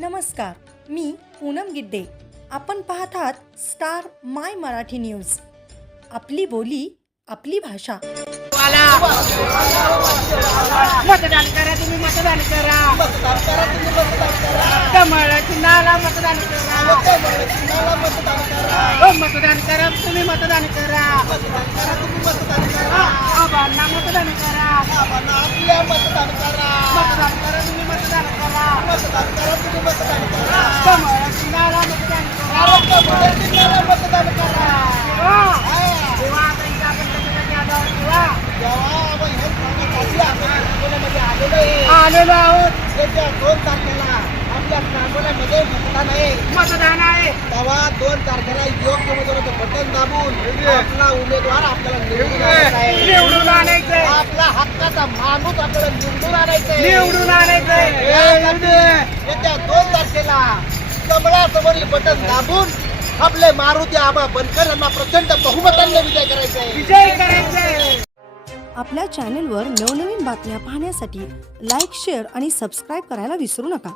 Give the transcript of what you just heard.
नमस्कार मी पूनम गिड्डे. आपण पाहत आहात स्टार माय मराठी न्यूज. आपली बोली आपली भाषा. वाला मतदान करा तुम्ही मतदान करा. कमळ चिन्हाला मतदान करा. हो, मतदान करा तुम्ही मतदान करा. आबांना मतदान करा. मतदान करा. आहोत आलेलो आहोत दोन तारखेला आपल्या सांगोल्यामध्ये मतदान आहे मतदान आहे तेव्हा दोन तारखेला योग्य उमेदवाराचं बटन दाबून आपला उमेदवार आपल्याला निवडून आणायचा आहे. निवडून आपला हक्काचा माणूस आपल्याला निवडून आणायचा. निवडून आणायचंय येत्या दोन तारखेला कमळासमोरील बटन दाबून आपले मारुती आबा बनकर यांना प्रचंड बहुमतांनी विजय करायचा आहे विजय करायचंय. आपल्या चॅनलवर नवनवीन बातम्या पाहण्यासाठी लाईक शेअर आणि सबस्क्राईब करायला विसरू नका.